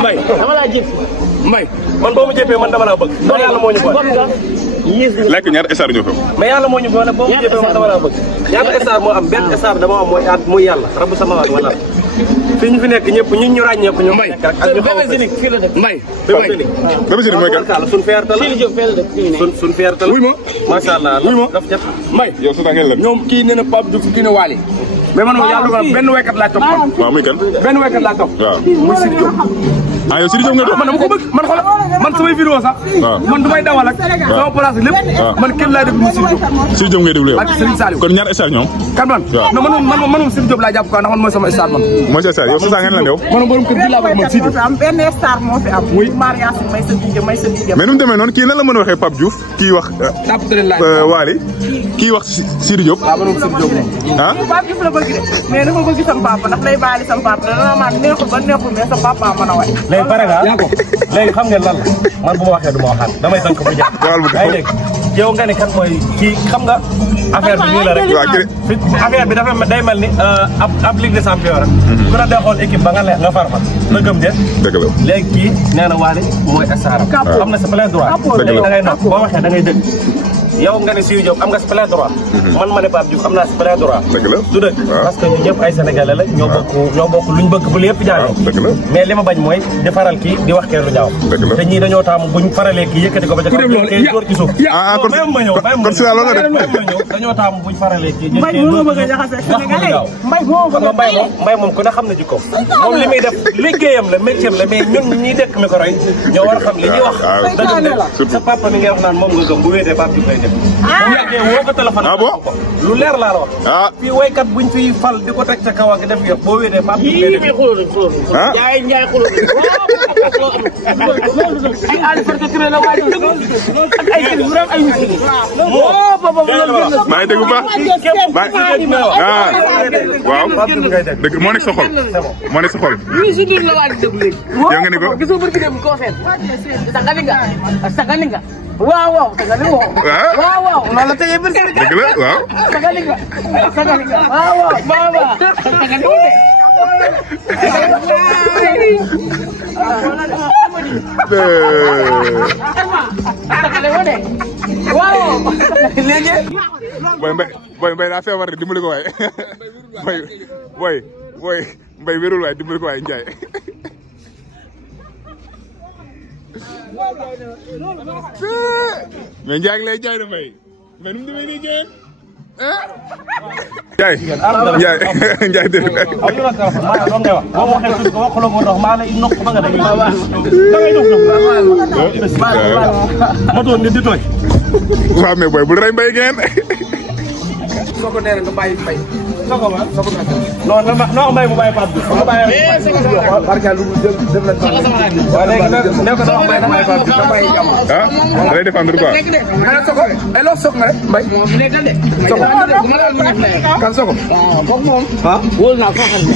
Mbaye dama laa jëpp Mbaye man boo ma jëppee man dama laa bëgg ndax yàlla moo ñu boole lekk ñaata star ñoo fi mais yàlla moo ñu boole boo ma jëppee man dama laa bëgg ñaata star moo am benn star dama am mooy yàlla rabbu sama wala fi ñu fi nekk ñëpp ñun ñu ràññeeku ñu Mbaye ak ñu xaw a fii la dëkk Mbaye Bébé Zénic mooy kan suñ fierté la suñ fierté la macha Allah daf jot Mbaye yow su ngeen la ñoom kii nee na Pape Diouf kii ne Waly mais man moom yàlla dogal benn waykat laa topp waaw muy kan benn waykat laa topp muy Sidi Diop ah yow Sidi Diop nga doon man dama ko bëgg man xoolal man samay vidéo sax man du may dawal ak sama place lépp man kenn laay def muy Sidi Diop Sidi Diop ngay déglu yow ak Serigne Saliou kon ñaar star ñoom kan man non man moom Sidi Diop laa jàpp quoi ndax man mooy sama star man mooy sa star yow su ngeen la yow man borom kër gi laa bëgg man Sidi am benn star moo fi am muy Marias may sa DJ mais nu mu demee noonu kii nan la mën a waxee Pape Diouf kii wax Waly kii wax Sidi Diop ah Pape Diouf la bëgg de mais dafa bëgg sama papa ndax lay baali sama papa dana ma neexul ba neexul mais sa papa mën a way léegi pare nga léegi xam ngeen lan man bu ma waxee du ma waxaat damay tënk bu jàpp ay léegi yow nga ne kan mooy kii xam nga affaire bi nii la rek affaire bi dafa day mel ni ab Ligue des Champions rek ku la dee xool équipe ba nga neex nga far fa nga gëm de dëgg la léegi kii nee na Waly mooy star am na sa plein droit léegi da ngay nopp boo waxee da ngay dëgg yow nga ne Sidi Diop am nga si plein droit man ma ne Pape Diouf am naa si plein droit dëgg la du dëgg parce que ñu ñëpp ay sénégalais la ñoo bokk luñ bëgg bu lépp jaar mais li ma bañ mooy di faral kii di wax kee lu ñaaw te ñii dañoo taamu buñ faralee kii yëkkati ko ba ca kaw kii door ci suuf ma ñëw dañoo taamu buñ faralee kii Mbaye moo bëgg a jaxase sénégalais Mbaye moom ku ne xam na jikko moom li muy def liggéeyam la métier la mais ñun ñi dekk mi ko roy ñoo war a xam li ñuy wax dëgg sa papa mi ngay wax naan moom nga gëm bu wéetee Pape Diouf lay def woo ko téléphone lu leer laa la wax fii waykat buñ fiy fal di ko teg ca kaw ak def yëpp boo wéetee Pape Diouf lay def Njaay xuloo ay Ali Farka Touré la waaj ak ay kër yu rek ay maa ngi dégg bu baax waaw dëgg moo nekk sa xol moo nekk sa xol la waaj def léegi yow nga ni ko gisoo barki dem ko xeet sagali nga waaw sagali nga waaw loolu la tey barki dëgg la waaw sagali nga waaw sagali Boy daa feebar de dimbali ko waay Mbaye wérul waay dimbali ko waay Ndiaye mais Ndiaye ngi lay jaay de Mbaye mais nu mu demee nii Ndiaye Ndiaye dégg nga. waaw mais booy bul rey Mbaye ngeen. soo ko nee nga bàyyi Mbaye. soo ko ma non Mbaye mu bàyyi Pape Diouf. mu bàyyi waaw léegi nag ne ko dama bàyyi Pape Diouf da bàyyi jàmm. ah da lay défendre quoi. Soko ay loo soog na rek Mbaye. Soko kan Soko. waaw kooku moom. ah wóolu naa ko xam ne.